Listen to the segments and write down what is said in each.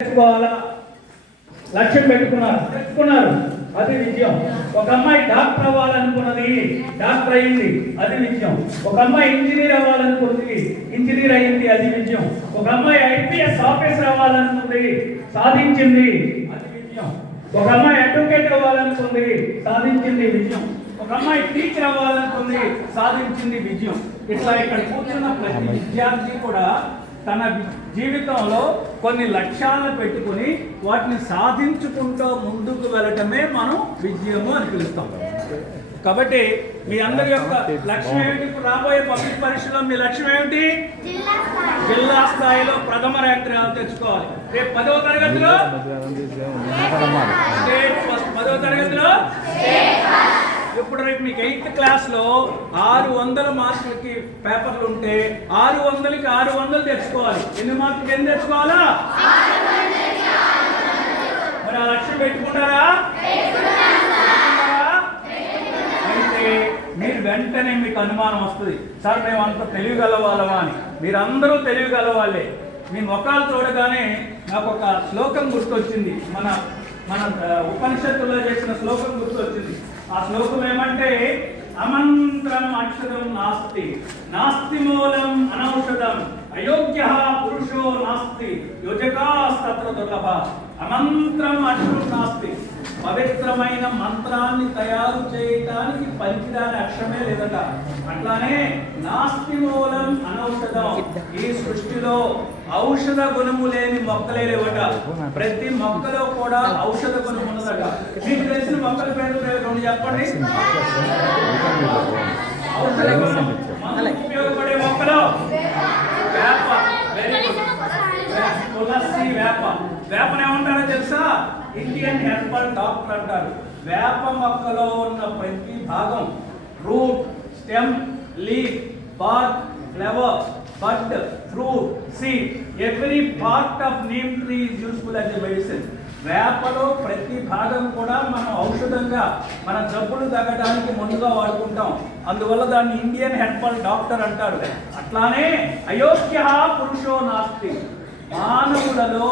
తెచ్చుకోవాలా లక్ష్యం తెచ్చుకున్నారు, అది విజయం. ఒక అమ్మాయి డాక్టర్ అవ్వాలనుకున్నది, డాక్టర్ అయింది, అది విజయం. ఒక అమ్మాయి ఇంజనీర్ అవ్వాలనుకుంది, ఇంజనీర్ అయింది, అది విజయం. ఒక అమ్మాయి ఐపీఎస్ ఆఫీసర్ అవ్వాలనుకుంది, సాధించింది, అది విజయం. ఒక అమ్మాయి అడ్వకేట్ అవ్వాలనుకుంది, సాధించింది, విజయం. ఒక అమ్మాయి టీచర్ అవ్వాలనుకుంది, సాధించింది, విజయం. ఇట్లా ఇక్కడ కూర్చున్న ప్రతి విద్యార్థి కూడా తన జీవితంలో కొన్ని లక్ష్యాలను పెట్టుకుని వాటిని సాధించుకుంటూ ముందుకు వెళ్ళటమే మనం విజయము అని పిలుస్తాం. కాబట్టి మీ అందరి యొక్క లక్ష్యం ఏమిటి? ఇప్పుడు రాబోయే పబ్లిక్ పరీక్షలో మీ లక్ష్యం ఏమిటి? జిల్లా స్థాయిలో ప్రథమ ర్యాంక్ తెచ్చుకోవాలి. రేపు 10వ తరగతిలో స్టేట్ ఫస్ట్, 10వ తరగతిలో ఇప్పుడు రేపు మీకు 8th క్లాస్లో 600 మార్కులకి పేపర్లు ఉంటే 600కి 600 తెచ్చుకోవాలి. ఎన్ని మార్కులకి ఎన్ని తెచ్చుకోవాలా? మరి ఆ లక్ష్యం పెట్టుకుంటారా? అయితే మీరు వెంటనే మీకు అనుమానం వస్తుంది, సార్ మేము అంత తెలివిగలవాళ్ళమా అని. మీరందరూ తెలివిగలవాళ్ళే. మీ ముఖాలు చూడగానే నాకు ఒక శ్లోకం గుర్తొచ్చింది, మన మన ఉపనిషత్తులో చేసిన శ్లోకం గుర్తొచ్చింది. ఆ శ్లోకం ఏమంటే, అమంత్రం అక్షరం నాస్తి, నాస్తి మూలం అనౌషధం, అయోగ్య పురుషో నాస్తి, యోజకాస్తత్ర దుర్లభ. అమంత్రం అక్షరం నాస్తి, పవిత్రమైన మంత్రాన్ని తయారు చేయడానికి పనికిరాని అక్షరమే లేదట. అట్లానే నాస్తి మూలం అనౌషధం, ఈ సృష్టిలో ఔషధ గుణము లేని మొక్కలే లేవట. ప్రతి మొక్కలో కూడా ఔషధ గుణం ఉన్నదట. మీకు తెలిసిన మొక్కల పేరు రెండు చెప్పండి. ఔషధ గుణం ఉపయోగపడే మొక్కలు వేప, తులసి, వేప. వేపను ఏమంటారో తెలుసా? ఇండియన్ హెర్బల్ డాక్టర్ అంటారు. వేప మొక్కలో ఉన్న ప్రతి భాగం, root, stem, leaf, bark, flower, bud, fruit, seed, every part of neem tree is useful as a medicine. వేపలో ప్రతి భాగం కూడా మనం ఔషధంగా, మన జబ్బులు తగ్గడానికి ముందుగా వాడుకుంటాం. అందువల్ల దాన్ని ఇండియన్ హెర్బల్ డాక్టర్ అంటారు. అట్లానే అయోగ్య పురుషో నాస్తి, మానవులలో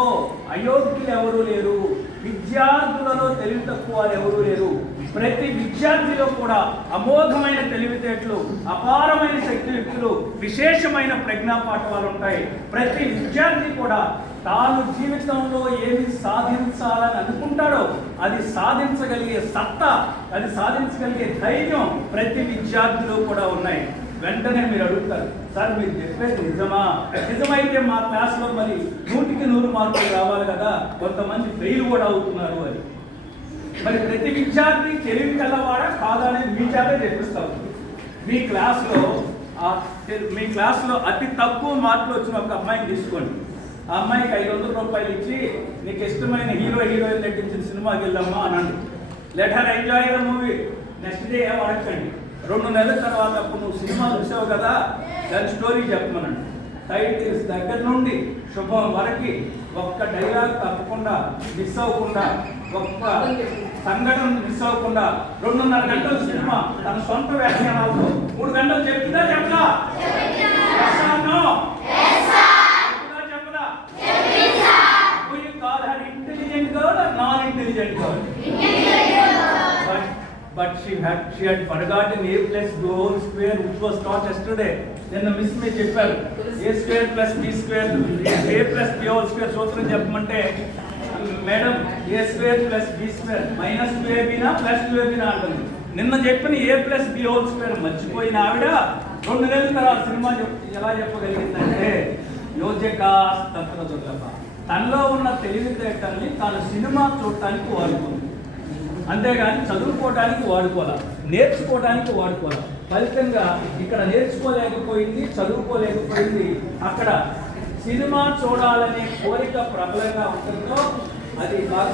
అయోగ్యులు ఎవరు లేరు, విద్యార్థులలో తెలివి తక్కువ ఎవరు లేరు. ప్రతి విద్యార్థిలో కూడా అమోఘమైన తెలివితేటలు, అపారమైన శక్తియుక్తులు, విశేషమైన ప్రజ్ఞాపాఠవాలు ఉంటాయి. ప్రతి విద్యార్థి కూడా తాను జీవితంలో ఏమి సాధించాలని అనుకుంటాడో అది సాధించగలిగే సత్తా, అది సాధించగలిగే ధైర్యం ప్రతి విద్యార్థిలో కూడా ఉన్నాయి. వెంటనే మీరు అడుగుతారు, సార్ మీరు చెప్పేది నిజమా? నిజమైతే మా క్లాస్లో మరి 100కి 100 మార్కులు రావాలి కదా, కొంతమంది ఫెయిల్ కూడా అవుతున్నారు అని. మరి ప్రతి విద్యార్థి తెలివి కలవాడా కాదా అనేది మీ చేతే చెప్పిస్తాం. మీ క్లాస్లో అతి తక్కువ మార్కులు వచ్చిన ఒక అమ్మాయిని తీసుకోండి. ఆ అమ్మాయికి 500 రూపాయలు ఇచ్చి, నీకు ఇష్టమైన హీరోయిన్ నటించిన సినిమాకి వెళ్ళమ్మా అనండి. Let her enjoy the movie. Next day ఏం అడగండి. 2 నెలల తర్వాత అప్పుడు నువ్వు సినిమా చూసావు కదా, దాని స్టోరీ చెప్పమనండి. టైటిల్స్ దగ్గర నుండి శుభం వరకు ఒక్క డైలాగ్ తప్పకుండా మిస్ అవ్వకుండా, ఒక్క సంఘటన మిస్ అవ్వకుండా 2.5 గంటల సినిమా తన సొంత వ్యాఖ్యానాలతో 3 గంటలు చెప్తుందా చెప్పదా? Intelligent girl or non intelligent girl? But she had forgotten a plus b whole square, which was taught yesterday. Then the miss me చెప్పారు, a square plus b square, a plus b whole square సూత్రం చెప్పమంటే madam a square plus b square minus 2ab నా plus 2ab నా అంటుంది. నిన్న చెప్పిన a plus b whole square మర్చిపోయిన ఆవిడ 2 నెలల తర్వాత సినిమా ఎలా చెప్పగలిగిందంటే యోజకాస్తత్ర దుర్లభ. తనలో ఉన్న తెలివితేటల్ని తాను సినిమా చూడటానికి వాడుకుంది, అంతేగాని చదువుకోవడానికి వాడుకోవాలా, నేర్చుకోవడానికి వాడుకోవాలా. ఫలితంగా ఇక్కడ నేర్చుకోలేకపోయింది, చదువుకోలేకపోయింది. అక్కడ సినిమా చూడాలనే కోరిక ప్రబలంగా ఉంటుందో అది బాగా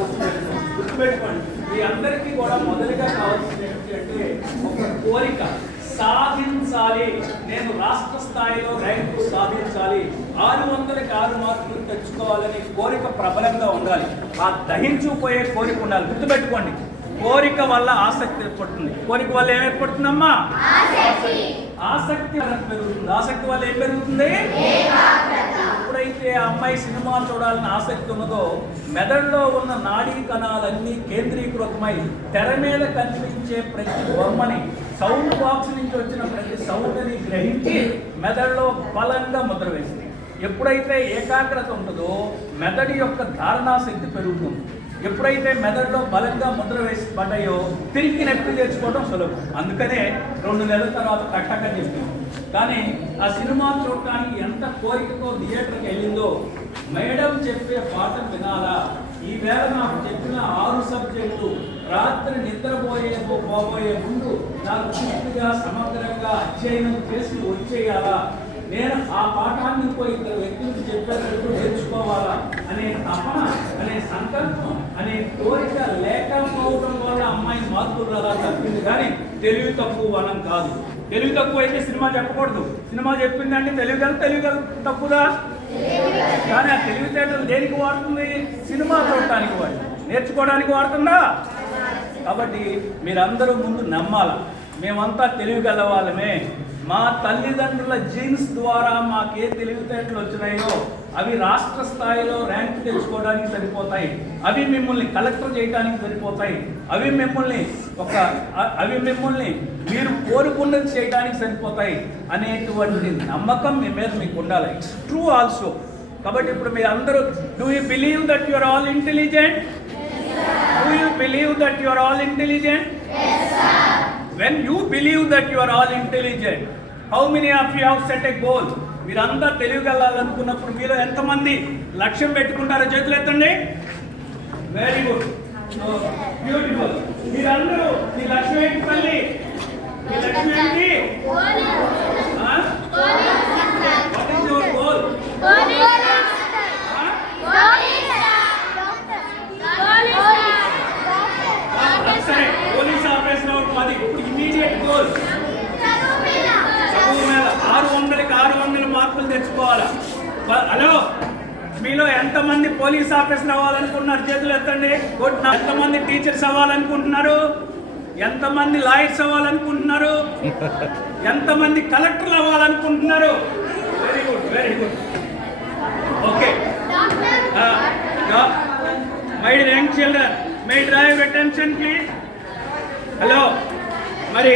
గుర్తుపెట్టుకోండి. మీ అందరికీ కూడా మొదలుగా కావాల్సింది ఏంటంటే ఒక కోరిక, సాధించాలి. నేను రాష్ట్ర స్థాయిలో ర్యాంకు సాధించాలి, 600కి 6 మార్కులు తెచ్చుకోవాలనే కోరిక ప్రబలంగా ఉండాలి. ఆ దహించుకుపోయే కోరిక ఉండాలి. గుర్తుపెట్టుకోండి, కోరిక వల్ల ఆసక్తి ఏర్పడుతుంది. కోరిక వల్ల ఏం ఏర్పడుతుందమ్మా? ఆసక్తి పెరుగుతుంది. ఆసక్తి వల్ల ఏం పెరుగుతుంది? ఎప్పుడైతే ఆ అమ్మాయి సినిమా చూడాలని ఆసక్తి ఉన్నదో మెదడులో ఉన్న నాడీ కణాలన్నీ కేంద్రీకృతమై తెర మీద కనిపించే ప్రతి బొమ్మని, సౌండ్ బాక్స్ నుంచి వచ్చిన ప్రతి సౌండ్ని గ్రహించి మెదడులో బలంగా ముద్ర వేసింది. ఎప్పుడైతే ఏకాగ్రత ఉంటుందో మెదడు యొక్క ధారణాశక్తి పెరుగుతుంది. ఎప్పుడైతే మెదడులో బలంగా ముద్ర వేసి పడ్డాయో తిరిగి నెక్కి తెచ్చుకోవడం సులభం. అందుకనే 2 నెలల తర్వాత కట్టక చెప్పింది. కానీ ఆ సినిమా చూడటానికి ఎంత కోరికతో థియేటర్కి వెళ్ళిందో, మేడం చెప్పే పాఠం వినాలా, ఈవేళ నాకు చెప్పిన 6 సబ్జెక్టు రాత్రి పోబోయే ముందు నాకు పూర్తిగా సమగ్రంగా అధ్యయనం చేసి వచ్చేయాలా, నేను ఆ పాఠాన్ని ఇంకో 2 వ్యక్తులకు చెప్పేటట్టు నేర్చుకోవాలా అనే తపన, అనే సంకల్పం, అనే కోరిక లేకపోవడం వల్ల అమ్మాయి మార్పులు రాదా తప్పింది. కానీ తెలివి తక్కువ వనం కాదు. తెలివి తక్కువ అయితే సినిమా చెప్పకూడదు. సినిమా చెప్పిందంటే తెలివి తక్కువదా? కానీ ఆ తెలివితేటలు దేనికి వాడుతుంది? సినిమా చూడటానికి వాడు, నేర్చుకోవడానికి వాడుతుందా? కాబట్టి మీరందరూ ముందు నమ్మాల, మేమంతా తెలివి గలవాళ్ళమే. మా తల్లిదండ్రుల జీన్స్ ద్వారా మాకే తెలివితేటలు వచ్చినాయో అవి రాష్ట్ర స్థాయిలో ర్యాంక్ తెచ్చుకోవడానికి సరిపోతాయి, అవి మిమ్మల్ని కలెక్టర్ చేయడానికి సరిపోతాయి, అవి మిమ్మల్ని మీరు కోరుకున్నది చేయడానికి సరిపోతాయి అనేటువంటి నమ్మకం మీ మీద మీకు ఉండాలి. It's true also. కాబట్టి ఇప్పుడు మీరు అందరూ, do you believe that you are all intelligent? Do you believe that you are all intelligent? When you believe that you are all intelligent, how many of you have set a goal? మీరంతా తెలియగలనుకున్నప్పుడు మీలో ఎంతమంది లక్ష్యం పెట్టుకుంటారో చేతులు ఎత్తండి. Very good, beautiful. మీరందరూ మీ లక్ష్యం ఏంటి తల్లి? మీ లక్ష్యం ఏంటి? What is your goal? సరే, పోలీస్ ఆఫీసర్ అవడం అది ఇమీడియట్ గోల్. చదువు మీద 600కి 600 మార్కులు తెచ్చుకోవాలా. హలో, మీలో ఎంతమంది పోలీస్ ఆఫీసర్ అవ్వాలనుకుంటున్నారు? చేతులు ఎత్తండి. ఎంతమంది టీచర్స్ అవ్వాలనుకుంటున్నారు? ఎంతమంది లాయర్స్ అవ్వాలనుకుంటున్నారు? ఎంతమంది కలెక్టర్లు అవ్వాలనుకుంటున్నారు? Very good, very good. Okay, my young children, may I draw your attention please? Hello, మరి